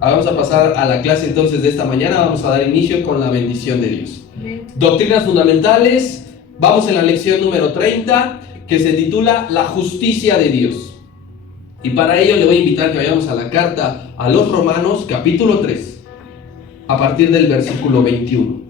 Vamos a pasar a la clase entonces de esta mañana. Vamos a dar inicio con la bendición de Dios. Doctrinas fundamentales. Vamos en la lección número 30, que se titula La justicia de Dios. Y para ello le voy a invitar que vayamos a la carta a los Romanos, capítulo 3, a partir del versículo 21.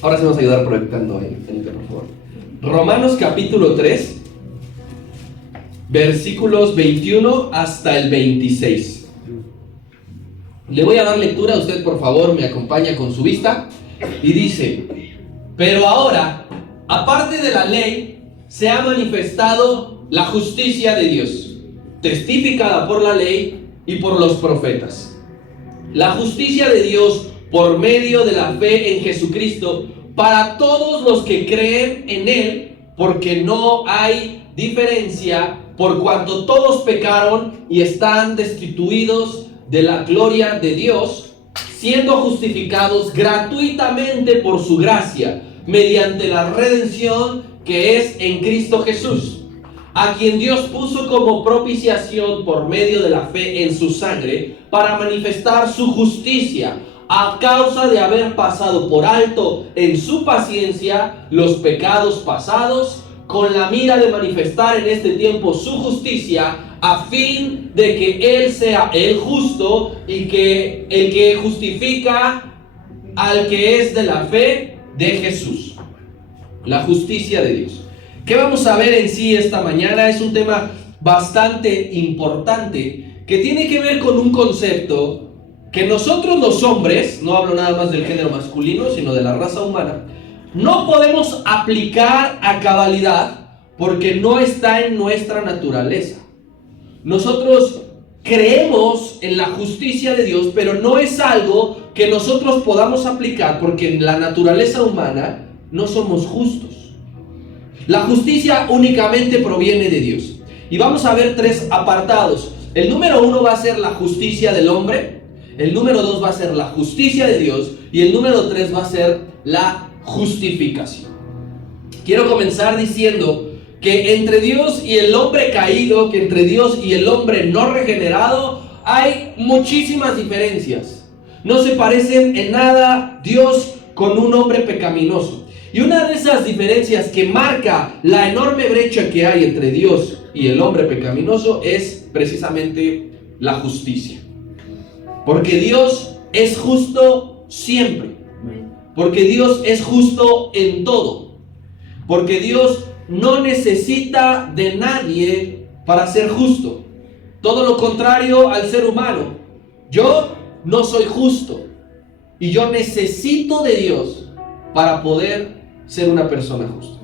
Ahora sí vamos a ayudar proyectando ahí, Felipe, por favor. Romanos capítulo 3, versículos 21 hasta el 26. Le voy a dar lectura, usted por favor me acompaña con su vista. Y dice: pero ahora, aparte de la ley, se ha manifestado la justicia de Dios, testificada por la ley y por los profetas. La justicia de Dios por medio de la fe en Jesucristo para todos los que creen en Él, porque no hay diferencia, por cuanto todos pecaron y están destituidos de la gloria de Dios, siendo justificados gratuitamente por su gracia, mediante la redención que es en Cristo Jesús, a quien Dios puso como propiciación por medio de la fe en su sangre, para manifestar su justicia, a causa de haber pasado por alto en su paciencia los pecados pasados, con la mira de manifestar en este tiempo su justicia, a fin de que Él sea el justo y que el que justifica al que es de la fe de Jesús. La justicia de Dios. ¿Qué vamos a ver en sí esta mañana? Es un tema bastante importante que tiene que ver con un concepto que nosotros los hombres, no hablo nada más del género masculino, sino de la raza humana, no podemos aplicar a cabalidad porque no está en nuestra naturaleza. Nosotros creemos en la justicia de Dios, pero no es algo que nosotros podamos aplicar porque en la naturaleza humana no somos justos. La justicia únicamente proviene de Dios. Y vamos a ver tres apartados. El número 1 va a ser la justicia del hombre. El número 2 va a ser la justicia de Dios. Y el número 3 va a ser la justificación. Quiero comenzar diciendo que entre Dios y el hombre caído, que entre Dios y el hombre no regenerado, hay muchísimas diferencias. No se parecen en nada Dios con un hombre pecaminoso. Y una de esas diferencias que marca la enorme brecha que hay entre Dios y el hombre pecaminoso es precisamente la justicia. Porque Dios es justo siempre. Porque Dios es justo en todo. Porque Dios no necesita de nadie para ser justo. Todo lo contrario al ser humano. Yo no soy justo. Y yo necesito de Dios para poder ser una persona justa.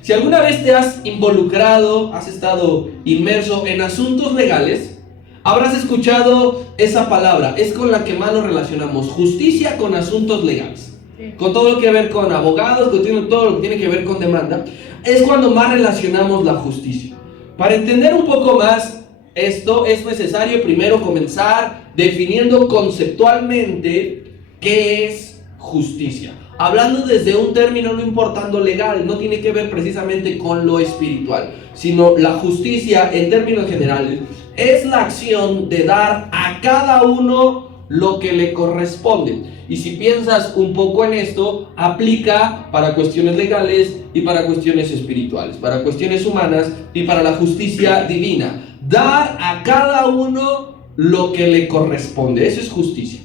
Si alguna vez te has involucrado, has estado inmerso en asuntos legales, habrás escuchado esa palabra. Es con la que más nos relacionamos. Justicia con asuntos legales. Con todo lo que ver con abogados, con todo lo que tiene que ver con demanda. Es cuando más relacionamos la justicia. Para entender un poco más esto, es necesario primero comenzar definiendo conceptualmente qué es justicia. Hablando desde un término no importando legal, no tiene que ver precisamente con lo espiritual, sino la justicia en términos generales es la acción de dar a cada uno lo que le corresponde. Y si piensas un poco en esto, aplica para cuestiones legales y para cuestiones espirituales, para cuestiones humanas y para la justicia divina. Dar a cada uno lo que le corresponde. Eso es justicia.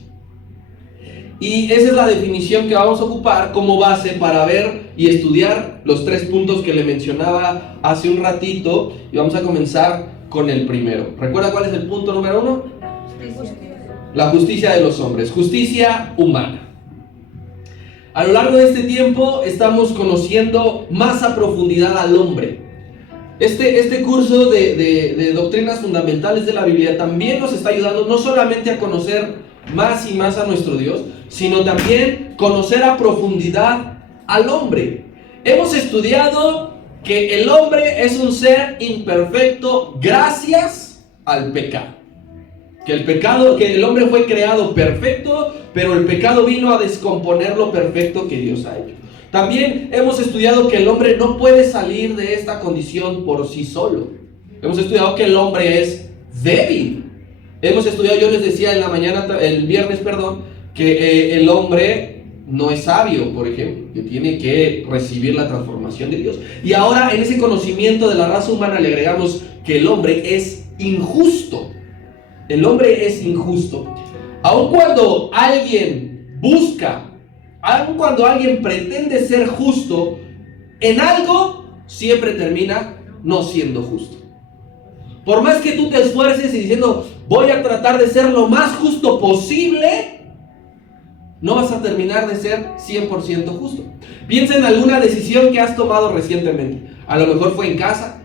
Y esa es la definición que vamos a ocupar como base para ver y estudiar los tres puntos que le mencionaba hace un ratito. Y vamos a comenzar con el primero. ¿Recuerda cuál es el punto número 1? La justicia de los hombres, justicia humana. A lo largo de este tiempo estamos conociendo más a profundidad al hombre. Este curso de doctrinas fundamentales de la Biblia también nos está ayudando no solamente a conocer más y más a nuestro Dios, sino también conocer a profundidad al hombre. Hemos estudiado que el hombre es un ser imperfecto gracias al pecado. que el hombre fue creado perfecto, pero el pecado vino a descomponer lo perfecto que Dios ha hecho. También hemos estudiado que el hombre no puede salir de esta condición por sí solo. Hemos estudiado que el hombre es débil. Hemos estudiado, yo les decía en la mañana, el viernes, que el hombre no es sabio, por ejemplo, que tiene que recibir la transformación de Dios. Y ahora en ese conocimiento de la raza humana le agregamos que el hombre es injusto. El hombre es injusto. Aun cuando alguien busca, aun cuando alguien pretende ser justo, en algo siempre termina no siendo justo. Por más que tú te esfuerces y diciendo, voy a tratar de ser lo más justo posible, no vas a terminar de ser 100% justo. Piensa en alguna decisión que has tomado recientemente. A lo mejor fue en casa,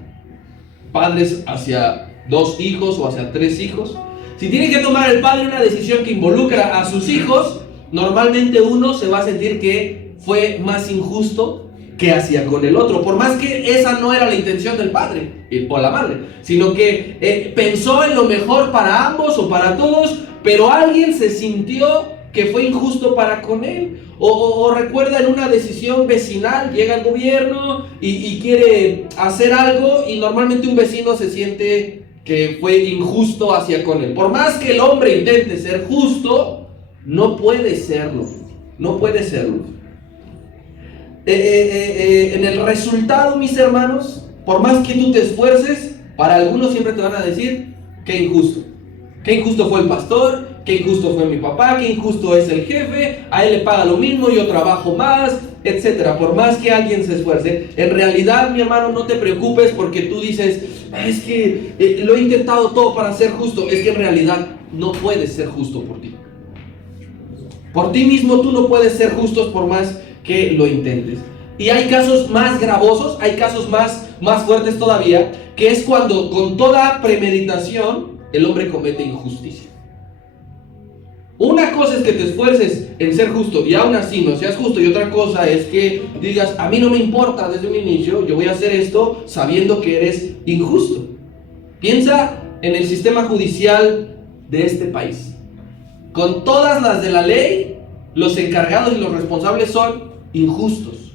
padres hacia 2 hijos o hacia 3 hijos. Si tiene que tomar el padre una decisión que involucra a sus hijos, normalmente uno se va a sentir que fue más injusto que hacía con el otro, por más que esa no era la intención del padre o la madre, sino que pensó en lo mejor para ambos o para todos, pero alguien se sintió que fue injusto para con él. O recuerda en una decisión vecinal, llega el gobierno y quiere hacer algo, y normalmente un vecino se siente que fue injusto hacia con él. Por más que el hombre intente ser justo, no puede serlo. No puede serlo. En el resultado, mis hermanos, por más que tú te esfuerces, para algunos siempre te van a decir, qué injusto. Qué injusto fue el pastor, qué injusto fue mi papá, qué injusto es el jefe, a él le paga lo mismo, yo trabajo más, etcétera. Por más que alguien se esfuerce, en realidad, mi hermano, no te preocupes porque tú dices, es que lo he intentado todo para ser justo. Es que en realidad no puedes ser justo por ti. Por ti mismo tú no puedes ser justo por más que lo intentes. Y hay casos más gravosos, hay casos más fuertes todavía, que es cuando con toda premeditación el hombre comete injusticia. Una cosa es que te esfuerces en ser justo y aún así no seas justo, y otra cosa es que digas, a mí no me importa desde un inicio, yo voy a hacer esto sabiendo que eres injusto. Piensa en el sistema judicial de este país. Con todas las de la ley, los encargados y los responsables son injustos.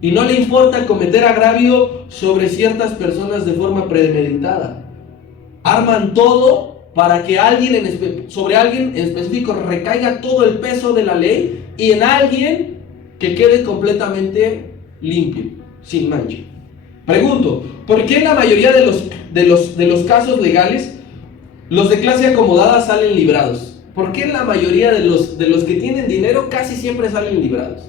Y no le importa cometer agravio sobre ciertas personas de forma premeditada. Arman todo para que sobre alguien en específico recaiga todo el peso de la ley, y en alguien que quede completamente limpio, sin mancha. Pregunto, ¿por qué en la mayoría de los casos legales los de clase acomodada salen librados? ¿Por qué en la mayoría de los que tienen dinero casi siempre salen librados?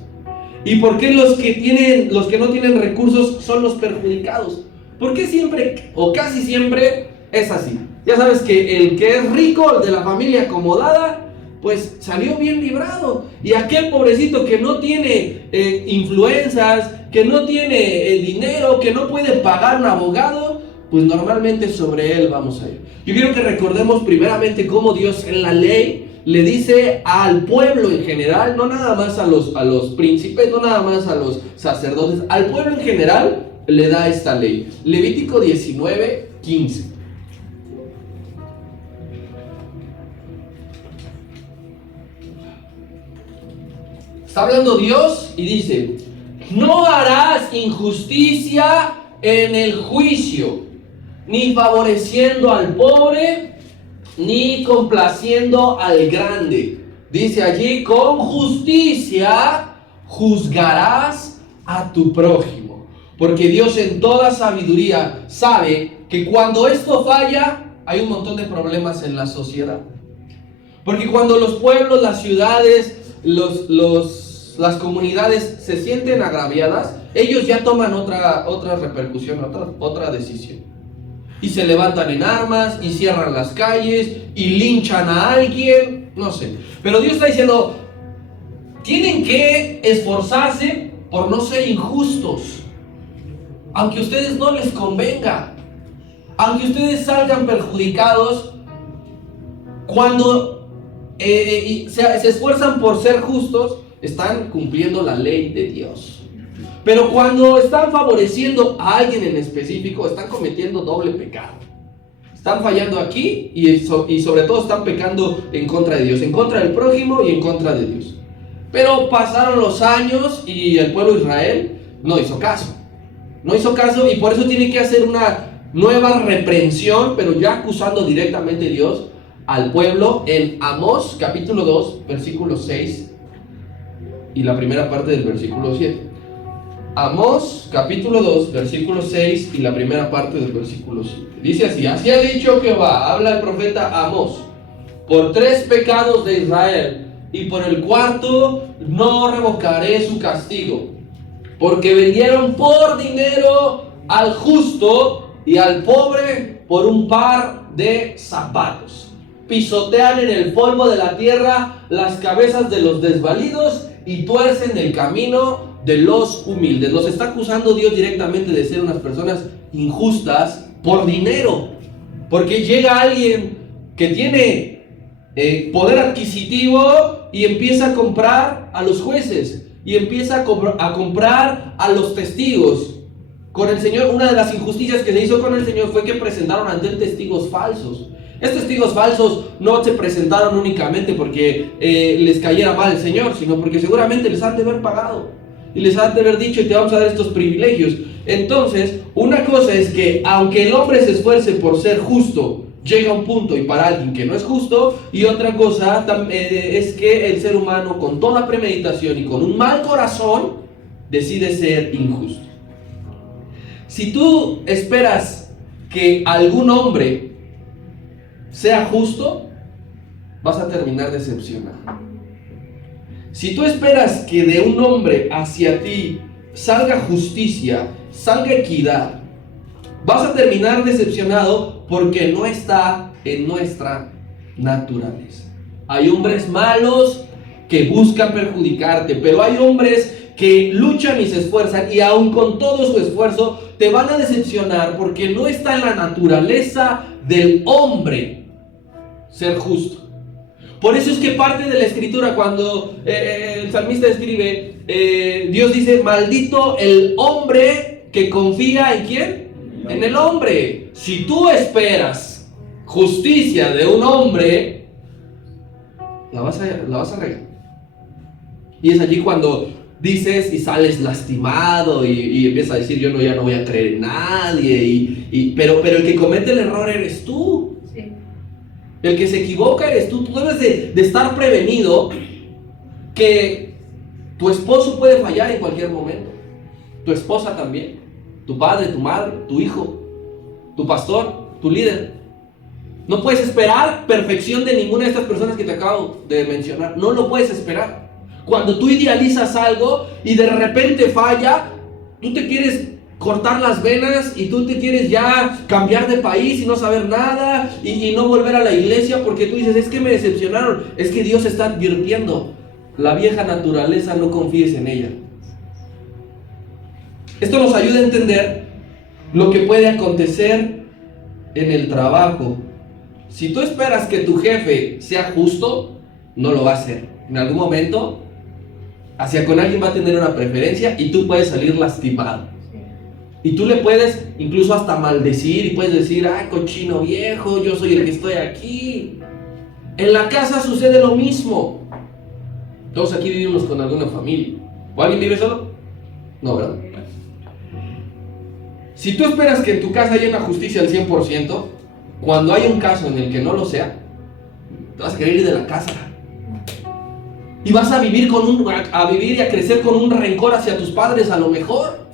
¿Y por qué los que no tienen recursos son los perjudicados? ¿Por qué siempre o casi siempre es así? Ya sabes que el que es rico, el de la familia acomodada, pues salió bien librado. Y aquel pobrecito que no tiene influencias, que no tiene dinero, que no puede pagar un abogado, pues normalmente sobre él vamos a ir. Yo quiero que recordemos primeramente cómo Dios en la ley le dice al pueblo en general, no nada más a los príncipes, no nada más a los sacerdotes, al pueblo en general le da esta ley. Levítico 19:15. Está hablando Dios y dice, no harás injusticia en el juicio, ni favoreciendo al pobre, ni complaciendo al grande. Dice allí, con justicia juzgarás a tu prójimo. Porque Dios en toda sabiduría sabe que cuando esto falla, hay un montón de problemas en la sociedad. Porque cuando los pueblos, las ciudades, las comunidades se sienten agraviadas, ellos ya toman otra repercusión, otra decisión. Y se levantan en armas, y cierran las calles, y linchan a alguien, no sé. Pero Dios está diciendo, tienen que esforzarse por no ser injustos. Aunque a ustedes no les convenga, aunque ustedes salgan perjudicados, cuando se esfuerzan por ser justos, están cumpliendo la ley de Dios. Pero cuando están favoreciendo a alguien en específico, están cometiendo doble pecado. están fallando aquí y sobre todo están pecando en contra de Dios, en contra del prójimo y en contra de Dios. Pero pasaron los años y el pueblo de Israel no hizo caso. No hizo caso y por eso tiene que hacer una nueva reprensión, pero ya acusando directamente a Dios al pueblo en Amós capítulo 2, versículo 6 y la primera parte del versículo 7. Amós capítulo 2, versículo 6 y la primera parte del versículo 7. Dice así: así ha dicho Jehová, habla el profeta Amós, por 3 pecados de Israel, y por el cuarto no revocaré su castigo, porque vendieron por dinero al justo y al pobre por un par de zapatos. Pisotean en el polvo de la tierra las cabezas de los desvalidos y tuercen el camino de los humildes. Los está acusando Dios directamente de ser unas personas injustas por dinero, porque llega alguien que tiene poder adquisitivo y empieza a comprar a los jueces y empieza a comprar a los testigos. Con el Señor, una de las injusticias que se hizo con el Señor fue que presentaron ante él testigos falsos. Estos testigos falsos no se presentaron únicamente porque les cayera mal el Señor, sino porque seguramente les han de haber pagado y les han de haber dicho: y te vamos a dar estos privilegios. Entonces, una cosa es que aunque el hombre se esfuerce por ser justo, llega a un punto y para alguien que no es justo, y otra cosa es que el ser humano, con toda premeditación y con un mal corazón, decide ser injusto. Si tú esperas que algún hombre sea justo, vas a terminar decepcionado. Si tú esperas que de un hombre hacia ti salga justicia, salga equidad, vas a terminar decepcionado porque no está en nuestra naturaleza. Hay hombres malos que buscan perjudicarte, pero hay hombres que luchan y se esfuerzan, y aun con todo su esfuerzo te van a decepcionar porque no está en la naturaleza del hombre ser justo. Por eso es que parte de la escritura, cuando el salmista escribe, Dios dice: maldito el hombre que confía ¿en quién? En el hombre. Si tú esperas justicia de un hombre, la vas a regar. Y es allí cuando dices y sales lastimado y empiezas a decir: yo ya no voy a creer en nadie, pero el que comete el error eres tú. Sí. El que se equivoca eres tú. Tú debes de estar prevenido que tu esposo puede fallar en cualquier momento, tu esposa también, tu padre, tu madre, tu hijo, tu pastor, tu líder. No puedes esperar perfección de ninguna de estas personas que te acabo de mencionar. No lo puedes esperar. Cuando tú idealizas algo y de repente falla, tú te quieres cortar las venas y tú te quieres ya cambiar de país y no saber nada y no volver a la iglesia porque tú dices: es que me decepcionaron. Es que Dios está advirtiendo: la vieja naturaleza, no confíes en ella. Esto nos ayuda a entender lo que puede acontecer en el trabajo. Si tú esperas que tu jefe sea justo, no lo va a hacer. En algún momento hacia con alguien va a tener una preferencia y tú puedes salir lastimado. Y tú le puedes incluso hasta maldecir y puedes decir: ay, cochino viejo, yo soy el que estoy aquí. En la casa sucede lo mismo. Todos aquí vivimos con alguna familia. ¿O alguien vive solo? No, ¿verdad? Si tú esperas que en tu casa haya una justicia al 100%, cuando hay un caso en el que no lo sea, te vas a querer ir de la casa. Y vas a vivir y a crecer con un rencor hacia tus padres a lo mejor.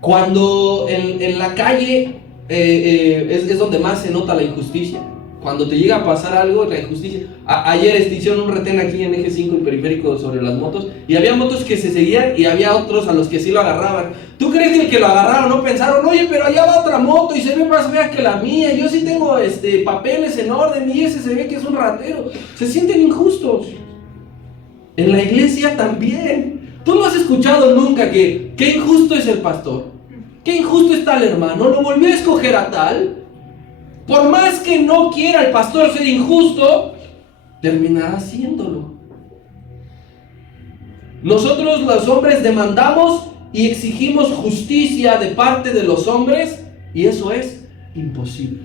Cuando en la calle es donde más se nota la injusticia. Cuando te llega a pasar algo, la injusticia. Ayer hicieron un retén aquí en Eje 5, el periférico, sobre las motos. Y había motos que se seguían y había otros a los que sí lo agarraban. ¿Tú crees que el que lo agarraron no pensaron: oye, pero allá va otra moto y se ve más fea que la mía? Yo sí tengo papeles en orden y ese se ve que es un ratero. Se sienten injustos. En la iglesia también. ¿Tú no has escuchado nunca que qué injusto es el pastor? ¿Qué injusto está el hermano? ¿Lo volvió a escoger a tal? Por más que no quiera el pastor ser injusto, terminará haciéndolo. Nosotros los hombres demandamos y exigimos justicia de parte de los hombres, y eso es Imposible.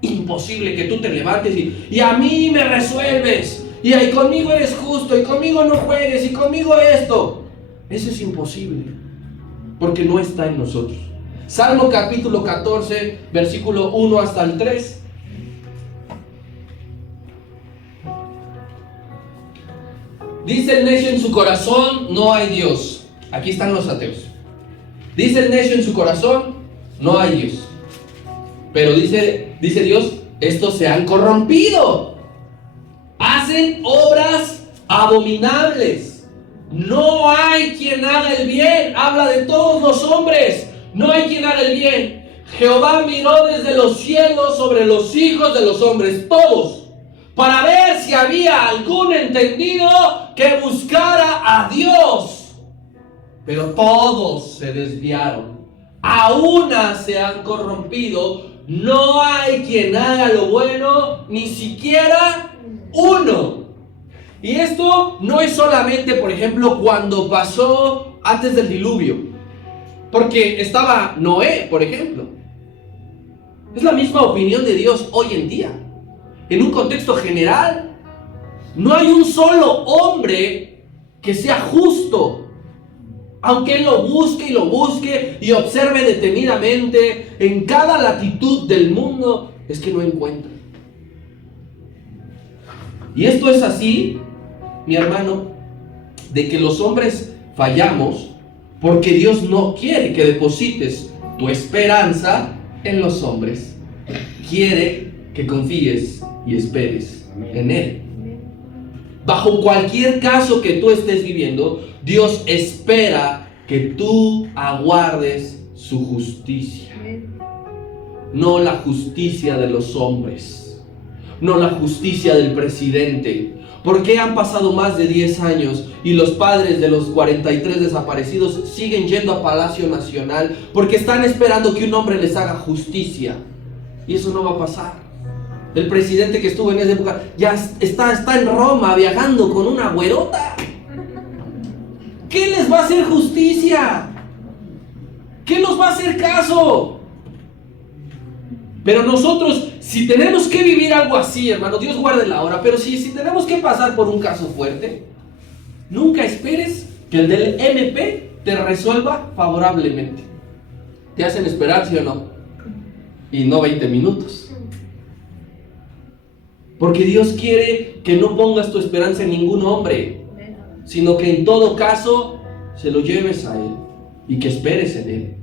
Imposible que tú te levantes y a mí me resuelves. Y ahí conmigo eres justo, y conmigo no juegues, y conmigo esto. Eso es imposible, porque no está en nosotros. Salmo capítulo 14, versículo 1 hasta el 3. Dice el necio en su corazón, no hay Dios. Aquí están los ateos. Dice el necio en su corazón, no hay Dios. Pero dice Dios, estos se han corrompido. Hacen obras abominables. No hay quien haga el bien. Habla de todos los hombres. No hay quien haga el bien. Jehová miró desde los cielos sobre los hijos de los hombres, todos, para ver si había algún entendido que buscara a Dios. Pero todos se desviaron. A una se han corrompido. No hay quien haga lo bueno, ni siquiera uno. Y esto no es solamente, por ejemplo, cuando pasó antes del diluvio, porque estaba Noé, por ejemplo. Es la misma opinión de Dios hoy en día. En un contexto general, no hay un solo hombre que sea justo. Aunque él lo busque y observe detenidamente en cada latitud del mundo, es que no encuentra. Y esto es así, mi hermano, de que los hombres fallamos porque Dios no quiere que deposites tu esperanza en los hombres. Quiere que confíes y esperes en Él. Bajo cualquier caso que tú estés viviendo, Dios espera que tú aguardes su justicia. No la justicia de los hombres, no la justicia del presidente. ¿Por qué han pasado más de 10 años y los padres de los 43 desaparecidos siguen yendo a Palacio Nacional? Porque están esperando que un hombre les haga justicia. Y eso no va a pasar. El presidente que estuvo en esa época ya está en Roma viajando con una güerota. ¿Qué les va a hacer justicia? ¿Qué nos va a hacer caso? Pero nosotros, si tenemos que vivir algo así, hermano, Dios guarde la hora, pero si tenemos que pasar por un caso fuerte, nunca esperes que el del MP te resuelva favorablemente. Te hacen esperar, ¿sí o no? Y no 20 minutos. Porque Dios quiere que no pongas tu esperanza en ningún hombre, sino que en todo caso se lo lleves a Él y que esperes en Él.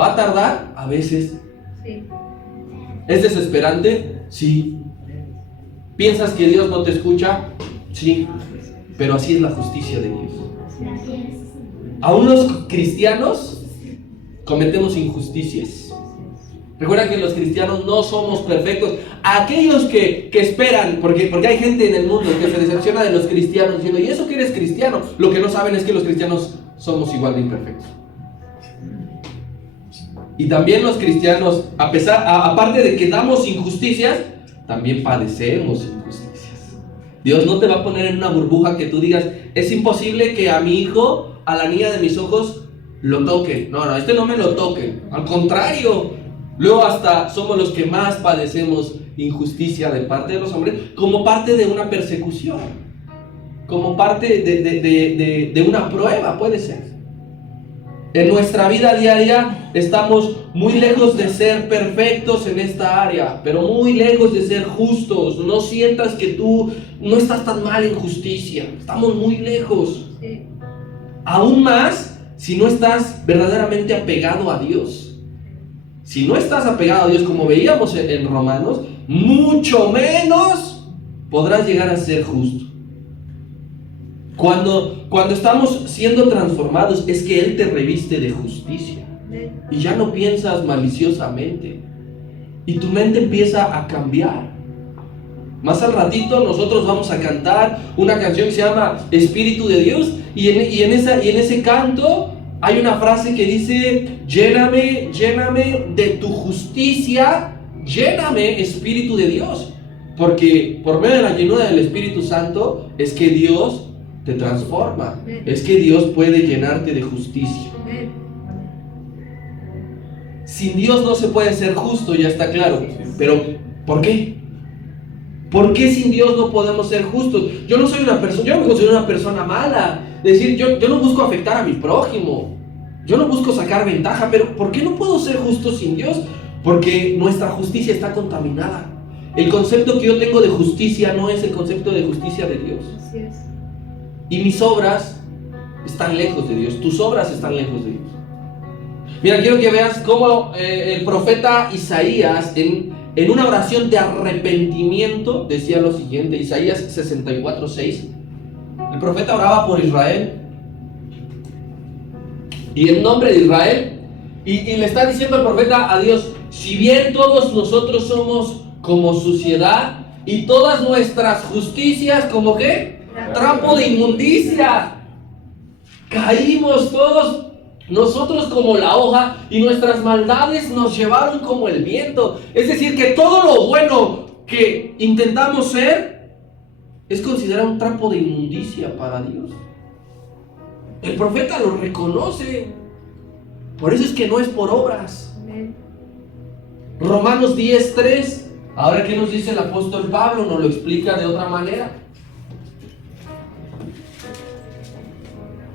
¿Va a tardar? A veces. ¿Es desesperante? Sí. ¿Piensas que Dios no te escucha? Sí. Pero así es la justicia de Dios. Aún los cristianos cometemos injusticias. Recuerda que los cristianos no somos perfectos. Aquellos que esperan, porque hay gente en el mundo que se decepciona de los cristianos diciendo, ¿y eso que eres cristiano? Lo que no saben es que los cristianos somos igual de imperfectos. Y también los cristianos, aparte de que damos injusticias, también padecemos injusticias. Dios no te va a poner en una burbuja que tú digas, es imposible que a mi hijo, a la niña de mis ojos, lo toquen. No, no me lo toquen. Al contrario. Luego hasta somos los que más padecemos injusticia de parte de los hombres, como parte de una persecución, como parte de una prueba, puede ser. En nuestra vida diaria estamos muy lejos de ser perfectos en esta área, pero muy lejos de ser justos. No sientas que tú no estás tan mal en justicia, estamos muy lejos. Sí. Aún más si no estás verdaderamente apegado a Dios. Si no estás apegado a Dios, como veíamos en Romanos, mucho menos podrás llegar a ser justo. Cuando estamos siendo transformados, es que Él te reviste de justicia. Y ya no piensas maliciosamente. Y tu mente empieza a cambiar. Más al ratito nosotros vamos a cantar una canción que se llama Espíritu de Dios. Y en ese canto hay una frase que dice, lléname de tu justicia, lléname, Espíritu de Dios. Porque por medio de la llenura del Espíritu Santo es que Dios te transforma, es que Dios puede llenarte de justicia. sin Dios no se puede ser justo, ya está claro. Pero, ¿por qué? ¿Por qué sin Dios no podemos ser justos? Yo no me considero una persona mala. Es decir, yo no busco afectar a mi prójimo. Yo no busco sacar ventaja, pero ¿por qué no puedo ser justo sin Dios? Porque nuestra justicia está contaminada. El concepto que yo tengo de justicia no es el concepto de justicia de Dios. Así es. Y mis obras están lejos de Dios. Tus obras están lejos de Dios. Mira, quiero que veas cómo el profeta Isaías, en una oración de arrepentimiento, decía lo siguiente. Isaías 64:6. El profeta oraba por Israel. Y en nombre de Israel. Y le está diciendo el profeta a Dios: si bien todos nosotros somos como suciedad, y todas nuestras justicias, ¿como qué? Trapo de inmundicia. Caímos todos nosotros como la hoja, y nuestras maldades nos llevaron como el viento. Es decir, que todo lo bueno que intentamos ser es considerado un trapo de inmundicia para Dios. El profeta lo reconoce. Por eso es que no es por obras. Romanos 10:3. Ahora, ¿qué nos dice el apóstol Pablo? Nos lo explica de otra manera.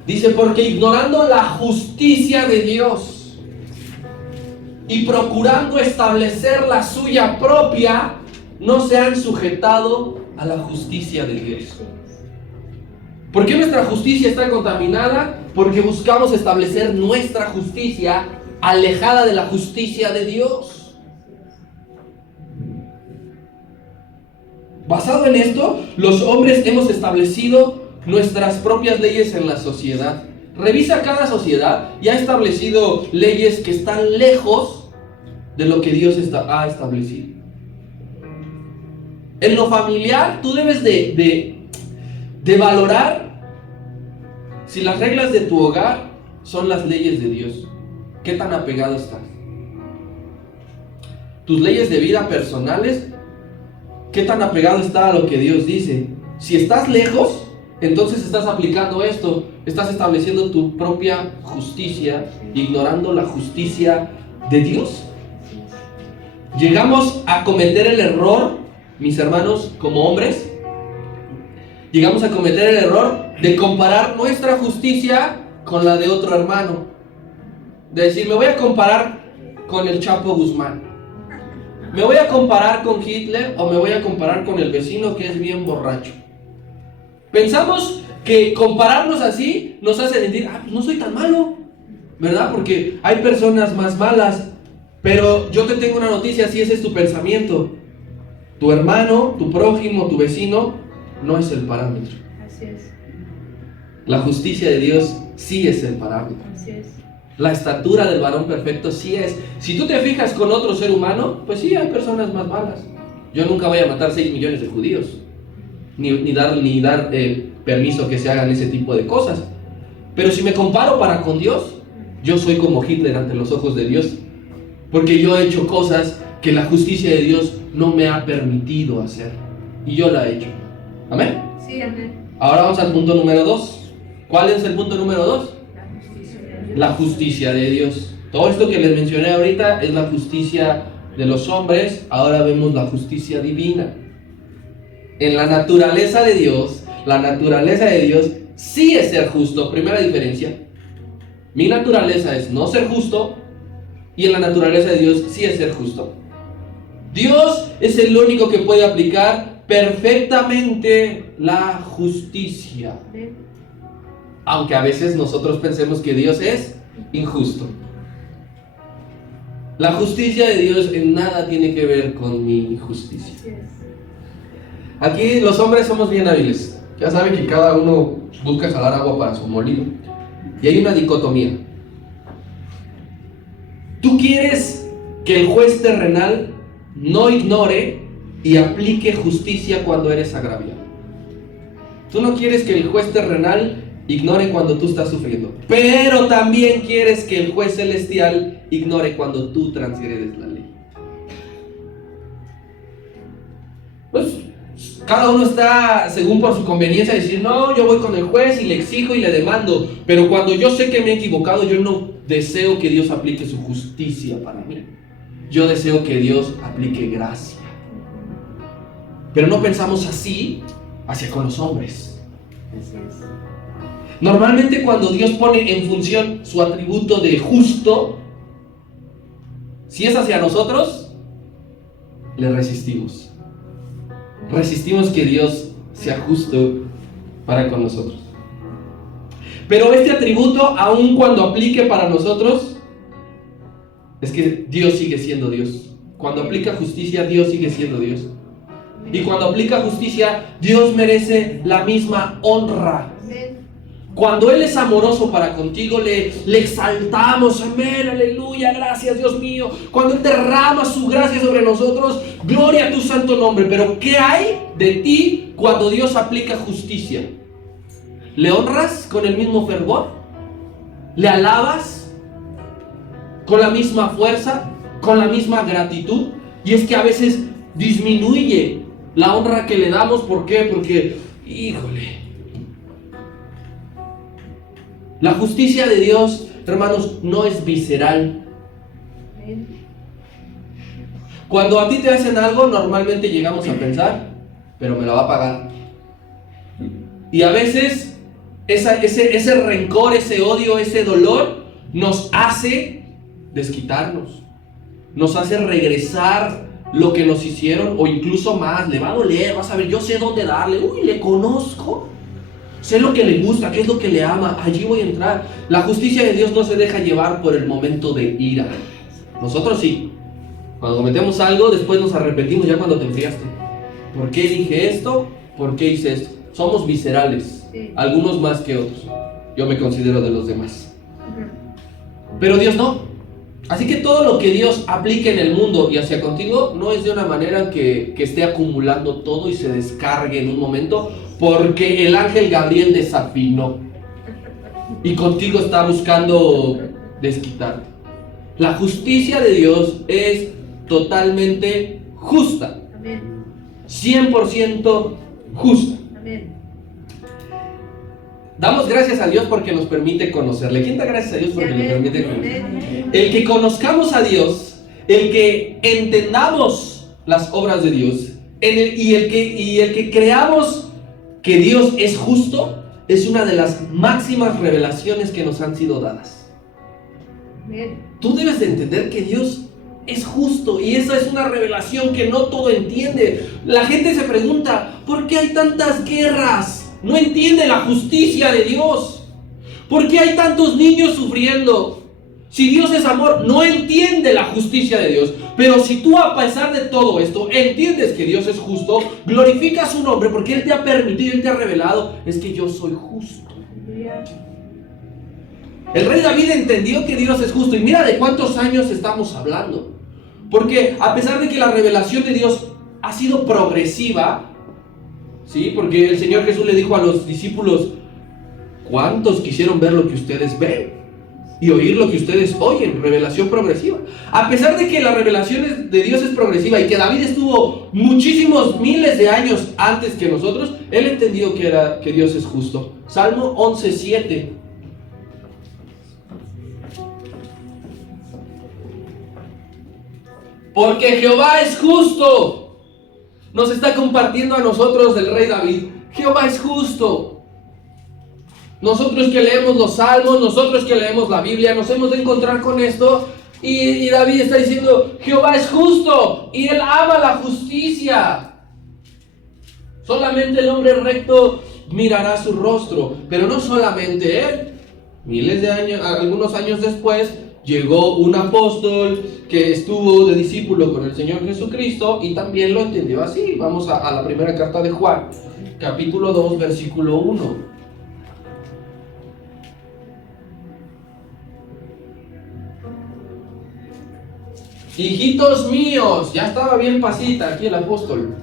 Dice: porque ignorando la justicia de Dios y procurando establecer la suya propia, no se han sujetado a la justicia de Dios. ¿Por qué nuestra justicia está contaminada? Porque buscamos establecer nuestra justicia alejada de la justicia de Dios. Basado en esto, los hombres hemos establecido nuestras propias leyes en la sociedad. Revisa cada sociedad y ha establecido leyes que están lejos de lo que Dios ha establecido. En lo familiar, tú debes de valorar si las reglas de tu hogar son las leyes de Dios. ¿Qué tan apegado estás? Tus leyes de vida personales, ¿qué tan apegado está a lo que Dios dice? Si estás lejos, entonces estás aplicando esto, estás estableciendo tu propia justicia, ignorando la justicia de Dios. Llegamos a cometer el error, mis hermanos, como hombres, llegamos a cometer el error de comparar nuestra justicia con la de otro hermano. De decir, me voy a comparar con el Chapo Guzmán. ¿Me voy a comparar con Hitler o me voy a comparar con el vecino que es bien borracho? Pensamos que compararnos así nos hace sentir, pues no soy tan malo, ¿verdad? Porque hay personas más malas. Pero yo te tengo una noticia: si ese es tu pensamiento, tu hermano, tu prójimo, tu vecino, no es el parámetro. Así es. La justicia de Dios sí es el parámetro. Así es. La estatura del varón perfecto sí es. Si tú te fijas con otro ser humano, pues sí, hay personas más malas. Yo nunca voy a matar 6 millones de judíos, ni dar permiso que se hagan ese tipo de cosas. Pero si me comparo para con Dios, yo soy como Hitler ante los ojos de Dios, porque yo he hecho cosas que la justicia de Dios no me ha permitido hacer, y yo la he hecho. ¿Amén? Sí, amén. Ahora vamos al punto número 2. ¿Cuál es el punto número 2? La justicia de Dios. Todo esto que les mencioné ahorita es la justicia de los hombres. Ahora vemos la justicia divina. En la naturaleza de Dios sí es ser justo. Primera diferencia: mi naturaleza es no ser justo, y en la naturaleza de Dios sí es ser justo. Dios es el único que puede aplicar perfectamente la justicia, aunque a veces nosotros pensemos que Dios es injusto. La justicia de Dios en nada tiene que ver con mi justicia. Aquí los hombres somos bien hábiles. Ya saben que cada uno busca jalar agua para su molino, y hay una dicotomía. Tú quieres que el juez terrenal no ignore y aplique justicia cuando eres agraviado. Tú no quieres que el juez terrenal ignore cuando tú estás sufriendo, pero también quieres que el juez celestial ignore cuando tú transgredes la ley. Pues cada uno está según por su conveniencia decir, no, yo voy con el juez y le exijo y le demando, pero cuando yo sé que me he equivocado, yo no deseo que Dios aplique su justicia para mí. Yo deseo que Dios aplique gracia. Pero no pensamos así hacia con los hombres. Normalmente cuando Dios pone en función su atributo de justo, si es hacia nosotros, le resistimos. Resistimos que Dios sea justo para con nosotros. Pero este atributo, aun cuando aplique para nosotros, es que Dios sigue siendo Dios. Cuando aplica justicia, Dios sigue siendo Dios. Y cuando aplica justicia, Dios merece la misma honra. Cuando Él es amoroso para contigo, le exaltamos, amén, aleluya, gracias Dios mío. Cuando Él derrama su gracia sobre nosotros, gloria a tu santo nombre. Pero ¿qué hay de ti cuando Dios aplica justicia? ¿Le honras con el mismo fervor? ¿Le alabas con la misma fuerza? ¿Con la misma gratitud? Y es que a veces disminuye la honra que le damos. ¿Por qué? Porque, híjole, la justicia de Dios, hermanos, no es visceral. Cuando a ti te hacen algo, normalmente llegamos a pensar, pero me lo va a pagar. Y a veces ese rencor, ese odio, ese dolor nos hace desquitarnos, nos hace regresar lo que nos hicieron, o incluso más. Le va a doler, vas a ver, yo sé dónde darle, uy, le conozco, sé lo que le gusta, qué es lo que le ama, allí voy a entrar. La justicia de Dios no se deja llevar por el momento de ira. Nosotros sí, cuando cometemos algo, después nos arrepentimos ya cuando te enfriaste. ¿Por qué dije esto? ¿Por qué hice esto? Somos viscerales, algunos más que otros. Yo me considero de los demás. Pero Dios no. Así que todo lo que Dios aplique en el mundo y hacia contigo no es de una manera que esté acumulando todo y se descargue en un momento, porque el ángel Gabriel desafinó y contigo está buscando desquitarte. La justicia de Dios es totalmente justa. 100% justa. Damos gracias a Dios porque nos permite conocerle. ¿Quién da gracias a Dios porque nos permite conocerle? El que conozcamos a Dios, el que entendamos las obras de Dios, y el que creamos que Dios es justo, es una de las máximas revelaciones que nos han sido dadas. Tú debes de entender que Dios es justo, y esa es una revelación que no todo entiende. La gente se pregunta, ¿por qué hay tantas guerras? No entiende la justicia de Dios. ¿Por qué hay tantos niños sufriendo? Si Dios es amor, no entiende la justicia de Dios. Pero si tú, a pesar de todo esto, entiendes que Dios es justo, glorifica su nombre porque Él te ha permitido, Él te ha revelado, es que yo soy justo. El rey David entendió que Dios es justo. Y mira de cuántos años estamos hablando. Porque a pesar de que la revelación de Dios ha sido progresiva, ¿sí? Porque el Señor Jesús le dijo a los discípulos, ¿cuántos quisieron ver lo que ustedes ven y oír lo que ustedes oyen? Revelación progresiva. A pesar de que la revelación de Dios es progresiva y que David estuvo muchísimos miles de años antes que nosotros, él entendió que Dios es justo. Salmo 11:7. Porque Jehová es justo. Nos está compartiendo a nosotros del rey David. Jehová es justo. Nosotros que leemos los salmos, nosotros que leemos la Biblia, nos hemos de encontrar con esto. Y David está diciendo, Jehová es justo y Él ama la justicia. Solamente el hombre recto mirará su rostro. Pero no solamente Él. Miles de años, algunos años después, llegó un apóstol que estuvo de discípulo con el Señor Jesucristo y también lo entendió así. Vamos a la primera carta de Juan, capítulo 2, versículo 1. Hijitos míos, ya estaba bien pasita aquí el apóstol.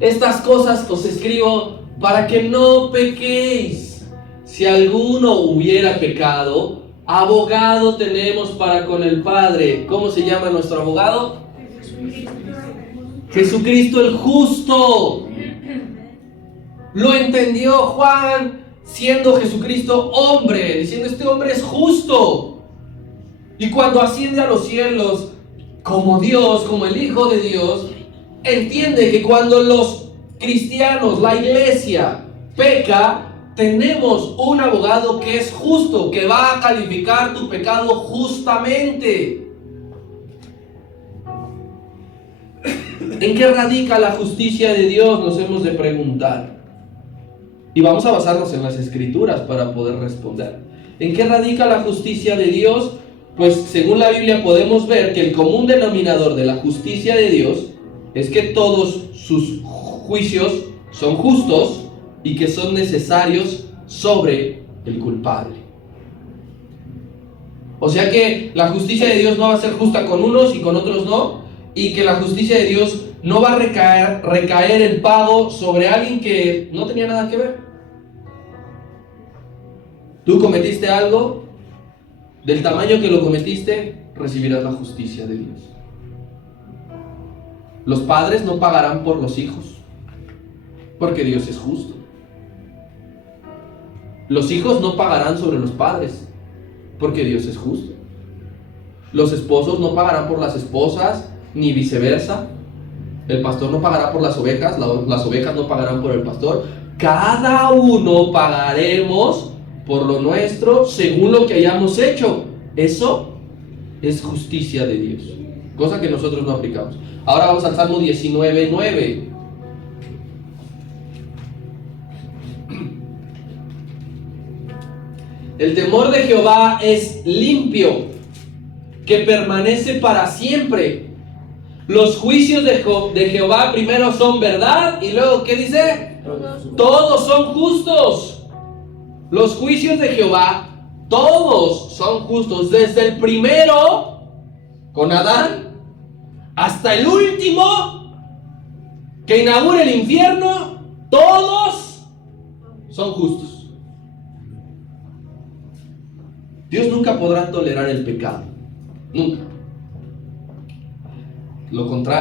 Estas cosas os escribo para que no pequéis. Si alguno hubiera pecado, abogado tenemos para con el Padre. ¿Cómo se llama nuestro abogado? Jesucristo el justo. Lo entendió Juan siendo Jesucristo hombre, diciendo este hombre es justo. Y cuando asciende a los cielos como Dios, como el Hijo de Dios, entiende que cuando los cristianos, la iglesia, peca, tenemos un abogado que es justo, que va a calificar tu pecado justamente. ¿En qué radica la justicia de Dios? Nos hemos de preguntar. Y vamos a basarnos en las Escrituras para poder responder. ¿En qué radica la justicia de Dios? Pues según la Biblia podemos ver que el común denominador de la justicia de Dios es que todos sus juicios son justos y que son necesarios sobre el culpable. O sea que la justicia de Dios no va a ser justa con unos y con otros no, y que la justicia de Dios no va a recaer el pago sobre alguien que no tenía nada que ver. Tú cometiste algo, del tamaño que lo cometiste, recibirás la justicia de Dios. Los padres no pagarán por los hijos, porque Dios es justo. Los hijos no pagarán sobre los padres, porque Dios es justo. Los esposos no pagarán por las esposas, ni viceversa. El pastor no pagará por las ovejas no pagarán por el pastor. Cada uno pagaremos por lo nuestro según lo que hayamos hecho. Eso es justicia de Dios, cosa que nosotros no aplicamos. Ahora vamos al Salmo 19:9. El temor de Jehová es limpio, que permanece para siempre. Los juicios de Jehová primero son verdad y luego, ¿qué dice? Todos son justos. Los juicios de Jehová, todos son justos, desde el primero, con Adán, hasta el último, que inaugura el infierno, todos son justos. Dios nunca podrá tolerar el pecado, nunca.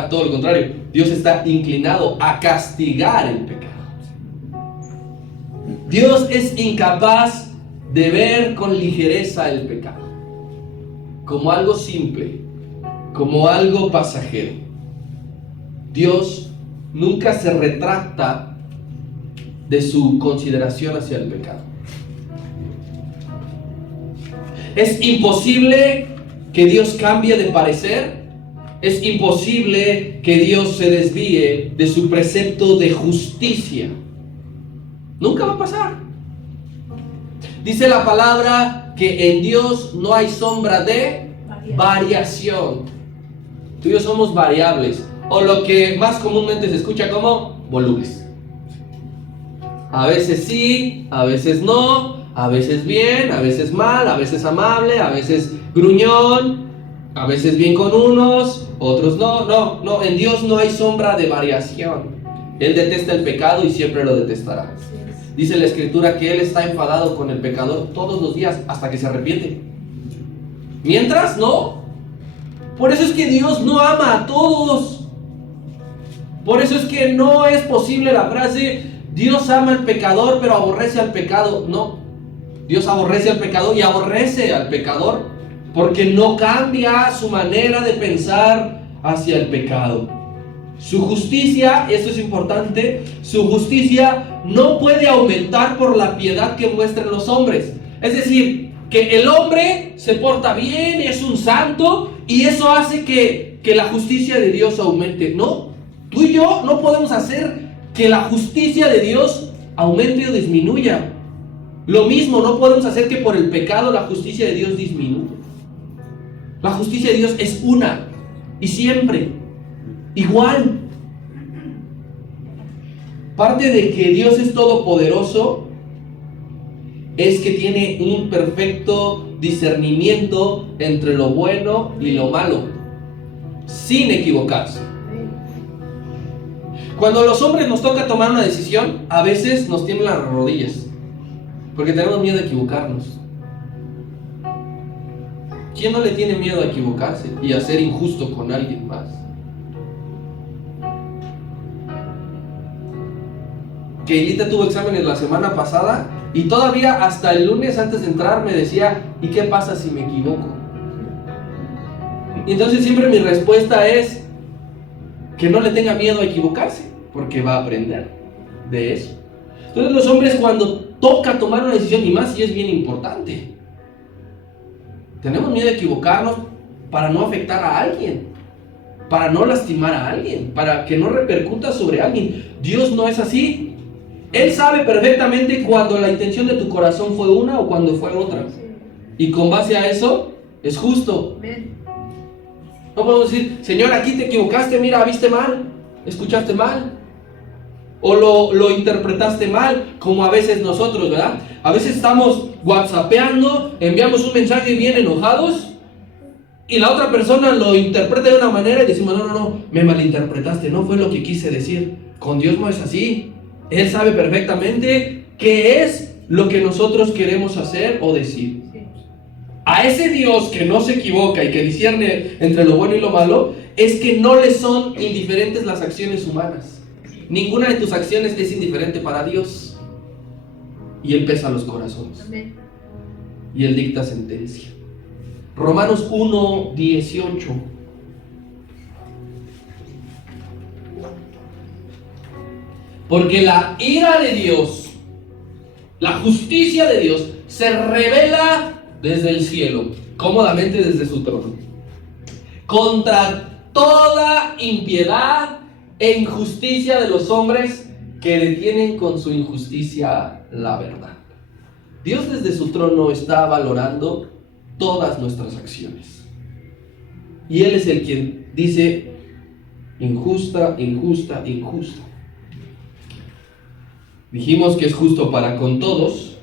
Todo lo contrario, Dios está inclinado a castigar el pecado. Dios es incapaz de ver con ligereza el pecado, como algo simple, como algo pasajero. Dios nunca se retracta de su consideración hacia el pecado. Es imposible que Dios cambie de parecer. Es imposible que Dios se desvíe de su precepto de justicia. Nunca va a pasar. Dice la palabra que en Dios no hay sombra de variación. Tú y yo somos variables, o lo que más comúnmente se escucha como volubles. A veces sí, a veces no, a veces bien, a veces mal, a veces amable, a veces gruñón, a veces bien con unos, otros no. No, en Dios no hay sombra de variación. Él detesta el pecado y siempre lo detestará. Dice la Escritura que Él está enfadado con el pecador todos los días hasta que se arrepiente. Mientras, no. Por eso es que Dios no ama a todos. Por eso es que no es posible la frase, Dios ama al pecador pero aborrece al pecado. No. Dios aborrece al pecador y aborrece al pecador porque no cambia su manera de pensar hacia el pecado. Su justicia, esto es importante, su justicia no puede aumentar por la piedad que muestran los hombres. Es decir, que el hombre se porta bien, es un santo, y eso hace que la justicia de Dios aumente. No, tú y yo no podemos hacer que la justicia de Dios aumente o disminuya. Lo mismo, no podemos hacer que por el pecado la justicia de Dios disminuya. La justicia de Dios es una y siempre igual. Parte de que Dios es todopoderoso es que tiene un perfecto discernimiento entre lo bueno y lo malo, sin equivocarse. Cuando a los hombres nos toca tomar una decisión, a veces nos tiemblan las rodillas, porque tenemos miedo a equivocarnos. ¿Quién no le tiene miedo a equivocarse y a ser injusto con alguien más? Keilita tuvo exámenes la semana pasada y todavía hasta el lunes antes de entrar me decía, ¿y qué pasa si me equivoco? Y entonces siempre mi respuesta es que no le tenga miedo a equivocarse, porque va a aprender de eso. Entonces los hombres, cuando toca tomar una decisión, y más si es bien importante, tenemos miedo de equivocarnos para no afectar a alguien, para no lastimar a alguien, para que no repercuta sobre alguien. Dios no es así. Él sabe perfectamente cuando la intención de tu corazón fue una o cuando fue otra. Y con base a eso, es justo. No podemos decir, Señor, aquí te equivocaste, mira, viste mal, escuchaste mal, o lo interpretaste mal, como a veces nosotros, ¿verdad? A veces estamos whatsappeando, enviamos un mensaje bien enojados, y la otra persona lo interpreta de una manera y decimos, no, me malinterpretaste, no fue lo que quise decir. Con Dios no es así. Él sabe perfectamente qué es lo que nosotros queremos hacer o decir. A ese Dios que no se equivoca y que discierne entre lo bueno y lo malo, es que no le son indiferentes las acciones humanas. Ninguna de tus acciones es indiferente para Dios. Y Él pesa los corazones. Amén. Y Él dicta sentencia. Romanos 1:18. Porque la ira de Dios, la justicia de Dios, se revela desde el cielo, cómodamente desde su trono, contra toda impiedad e injusticia de los hombres que detienen con su injusticia la verdad. Dios desde su trono está valorando todas nuestras acciones. Y Él es el quien dice, injusta, injusta, injusta. Dijimos que es justo para con todos,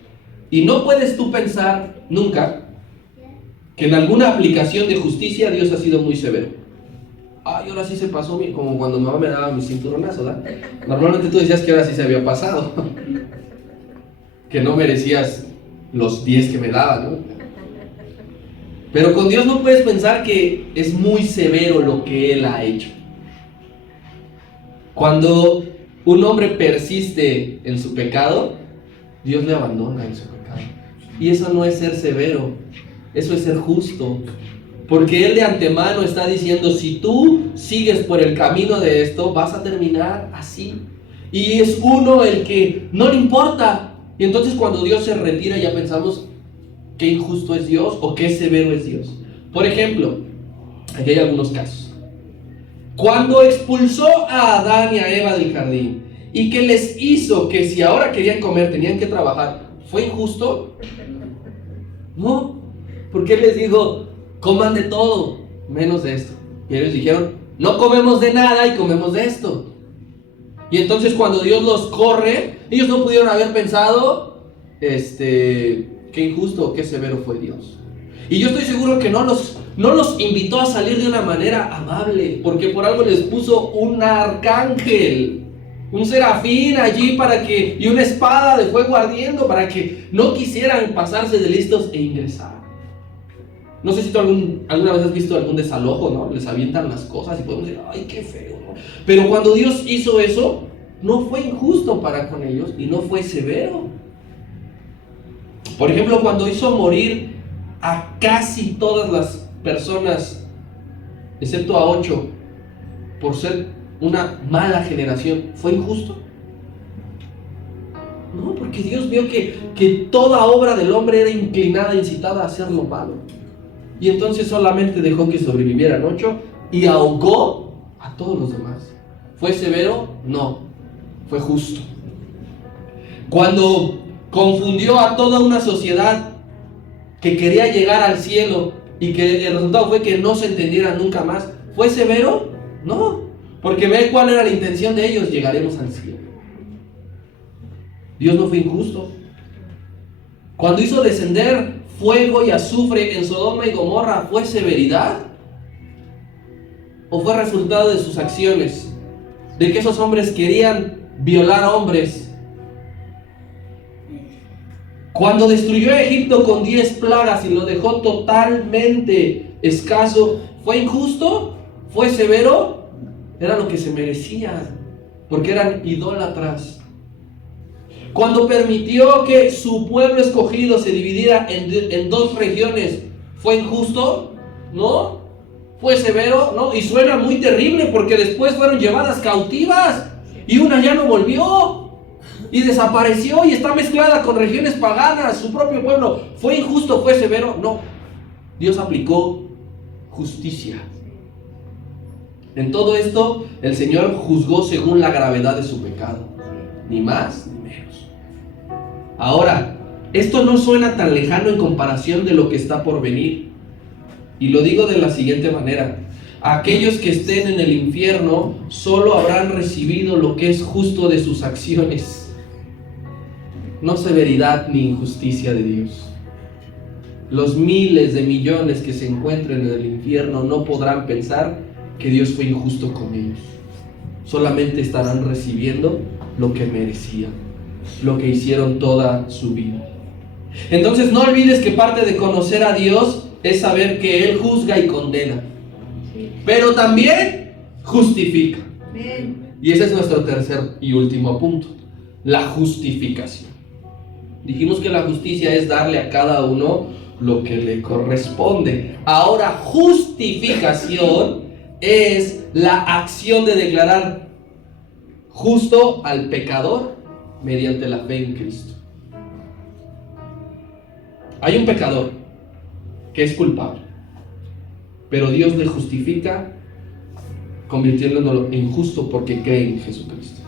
y no puedes tú pensar nunca que en alguna aplicación de justicia Dios ha sido muy severo. Ay, ahora sí se pasó, como cuando mi mamá me daba mi cinturonazo, ¿verdad? Normalmente tú decías que ahora sí se había pasado, que no merecías los 10 que me daba, ¿no? Pero con Dios no puedes pensar que es muy severo lo que Él ha hecho. Cuando un hombre persiste en su pecado, Dios le abandona en su pecado. Y eso no es ser severo, eso es ser justo. Porque Él de antemano está diciendo, si tú sigues por el camino de esto, vas a terminar así. Y es uno el que no le importa. Y entonces cuando Dios se retira ya pensamos, qué injusto es Dios o qué severo es Dios. Por ejemplo, aquí hay algunos casos. Cuando expulsó a Adán y a Eva del jardín y que les hizo que si ahora querían comer tenían que trabajar, ¿fue injusto? No, porque Él les dijo, coman de todo, menos de esto. Y ellos dijeron, no comemos de nada y comemos de esto. Y entonces cuando Dios los corre, ellos no pudieron haber pensado, qué injusto, qué severo fue Dios. Y yo estoy seguro que no los invitó a salir de una manera amable, porque por algo les puso un arcángel, un serafín allí y una espada de fuego ardiendo para que no quisieran pasarse de listos e ingresar. No sé si tú alguna vez has visto algún desalojo, ¿no? Les avientan las cosas y podemos decir, ay, qué feo, ¿no? Pero cuando Dios hizo eso, no fue injusto para con ellos y no fue severo. Por ejemplo, cuando hizo morir a casi todas las personas, excepto a 8, por ser una mala generación, ¿fue injusto? No, porque Dios vio que toda obra del hombre era inclinada, incitada a hacer lo malo. Y entonces solamente dejó que sobrevivieran 8 y ahogó a todos los demás. ¿Fue severo? No, fue justo. Cuando confundió a toda una sociedad que quería llegar al cielo y que el resultado fue que no se entendieran nunca más, ¿fue severo? No, porque ve cuál era la intención de ellos, llegaremos al cielo. Dios no fue injusto. Cuando hizo descender fuego y azufre en Sodoma y Gomorra, ¿fue severidad? ¿O fue resultado de sus acciones? De que esos hombres querían violar a hombres. Cuando destruyó a Egipto con 10 plagas y lo dejó totalmente escaso, ¿fue injusto? ¿Fue severo? Era lo que se merecían, porque eran idólatras. Cuando permitió que su pueblo escogido se dividiera en dos regiones, ¿fue injusto? ¿No? ¿Fue severo? ¿No? Y suena muy terrible porque después fueron llevadas cautivas y una ya no volvió y desapareció y está mezclada con regiones paganas, su propio pueblo. ¿Fue injusto? ¿Fue severo? No. Dios aplicó justicia. En todo esto, el Señor juzgó según la gravedad de su pecado, ni más ni menos. Ahora, esto no suena tan lejano en comparación de lo que está por venir. Y lo digo de la siguiente manera: aquellos que estén en el infierno solo habrán recibido lo que es justo de sus acciones, no severidad ni injusticia de Dios. Los miles de millones que se encuentren en el infierno no podrán pensar que Dios fue injusto con ellos. Solamente estarán recibiendo lo que merecían, lo que hicieron toda su vida. Entonces no olvides que parte de conocer a Dios es saber que Él juzga y condena, pero también justifica. Y ese es nuestro tercer y último punto: la justificación. Dijimos que la justicia es darle a cada uno lo que le corresponde. Ahora, justificación es la acción de declarar justo al pecador mediante la fe en Cristo. Hay un pecador que es culpable, pero Dios le justifica convirtiéndolo en justo porque cree en Jesucristo.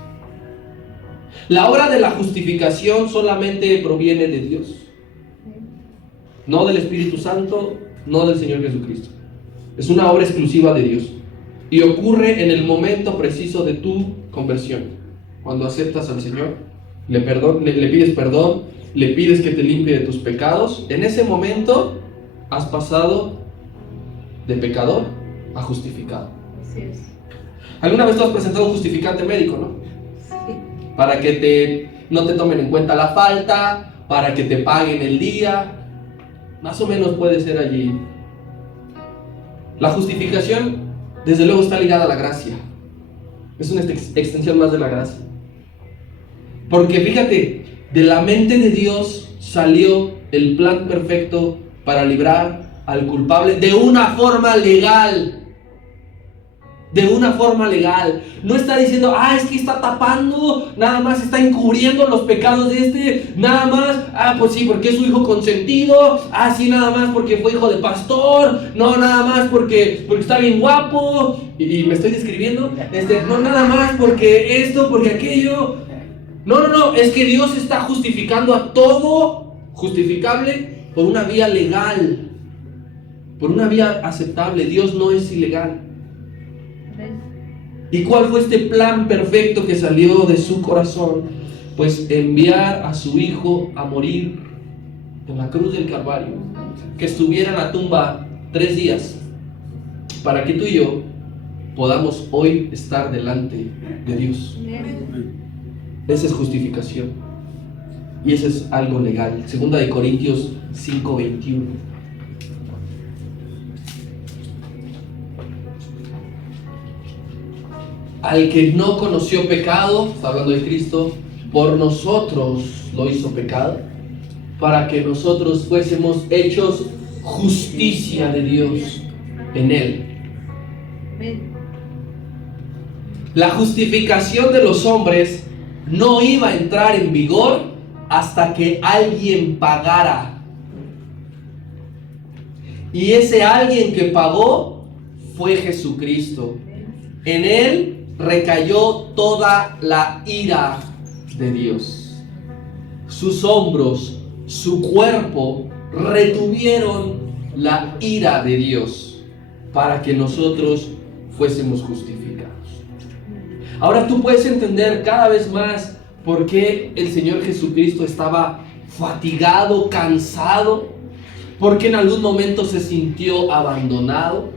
La obra de la justificación solamente proviene de Dios, no del Espíritu Santo, no del Señor Jesucristo. Es una obra exclusiva de Dios y ocurre en el momento preciso de tu conversión. Cuando aceptas al Señor, le pides perdón, le pides que te limpie de tus pecados. En ese momento has pasado de pecador a justificado. Así es. ¿Alguna vez tú has presentado un justificante médico, no? Sí. Para que no te tomen en cuenta la falta, para que te paguen el día. Más o menos puede ser allí. La justificación, desde luego, está ligada a la gracia. Es una extensión más de la gracia. Porque fíjate, de la mente de Dios salió el plan perfecto para librar al culpable de una forma legal. De una forma legal. No está diciendo, es que está tapando, nada más está encubriendo los pecados de nada más, pues sí, porque es su hijo consentido, sí, nada más porque fue hijo de pastor, no, nada más porque está bien guapo, y me estoy describiendo, no, nada más porque esto, porque aquello. No, es que Dios está justificando a todo justificable por una vía legal, por una vía aceptable. Dios no es ilegal. ¿Y cuál fue este plan perfecto que salió de su corazón? Pues enviar a su hijo a morir en la cruz del Calvario, que estuviera en la tumba 3 días, para que tú y yo podamos hoy estar delante de Dios. Esa es justificación. Y eso es algo legal. 2 Corintios 5:21. Al que no conoció pecado, está hablando de Cristo, por nosotros lo hizo pecado, para que nosotros fuésemos hechos justicia de Dios en Él. La justificación de los hombres no iba a entrar en vigor hasta que alguien pagara. Y ese alguien que pagó fue Jesucristo. En Él recayó toda la ira de Dios. Sus hombros, su cuerpo retuvieron la ira de Dios para que nosotros fuésemos justificados. Ahora tú puedes entender cada vez más por qué el Señor Jesucristo estaba fatigado, cansado, por qué en algún momento se sintió abandonado.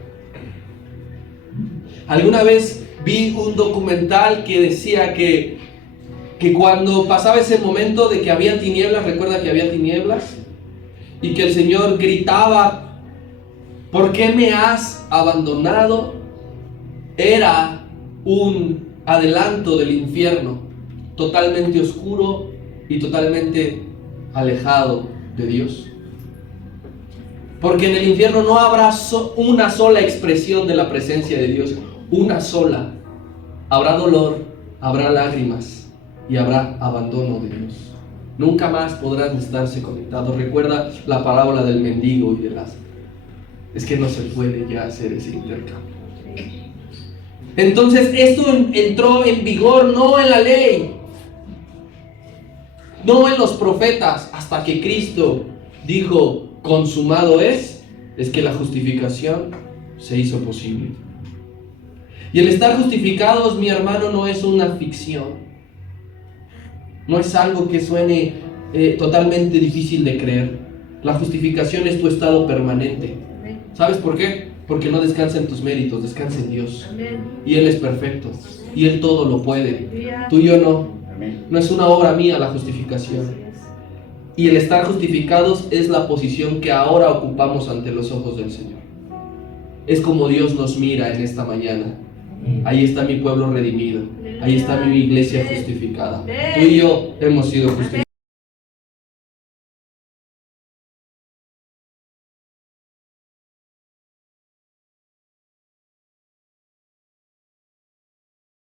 Alguna vez vi un documental que decía que cuando pasaba ese momento de que había tinieblas, recuerda que había tinieblas, y que el Señor gritaba, ¿por qué me has abandonado? Era un adelanto del infierno, totalmente oscuro, y totalmente alejado de Dios. Porque en el infierno no habrá una sola expresión de la presencia de Dios, una sola. Habrá dolor, habrá lágrimas y habrá abandono de Dios. Nunca más podrán estarse conectados. Recuerda la parábola del mendigo y de Lázaro. Es que no se puede ya hacer ese intercambio. Entonces esto entró en vigor no en la ley, no en los profetas, hasta que Cristo dijo, consumado es que la justificación se hizo posible. Y el estar justificados, mi hermano, no es una ficción. No es algo que suene totalmente difícil de creer. La justificación es tu estado permanente. ¿Sabes por qué? Porque no descansa en tus méritos, descansa en Dios. Y Él es perfecto. Y Él todo lo puede. Tú y yo no. No es una obra mía la justificación. Y el estar justificados es la posición que ahora ocupamos ante los ojos del Señor. Es como Dios nos mira en esta mañana. Ahí está mi pueblo redimido. Ahí está mi iglesia justificada. Tú y yo hemos sido justificados.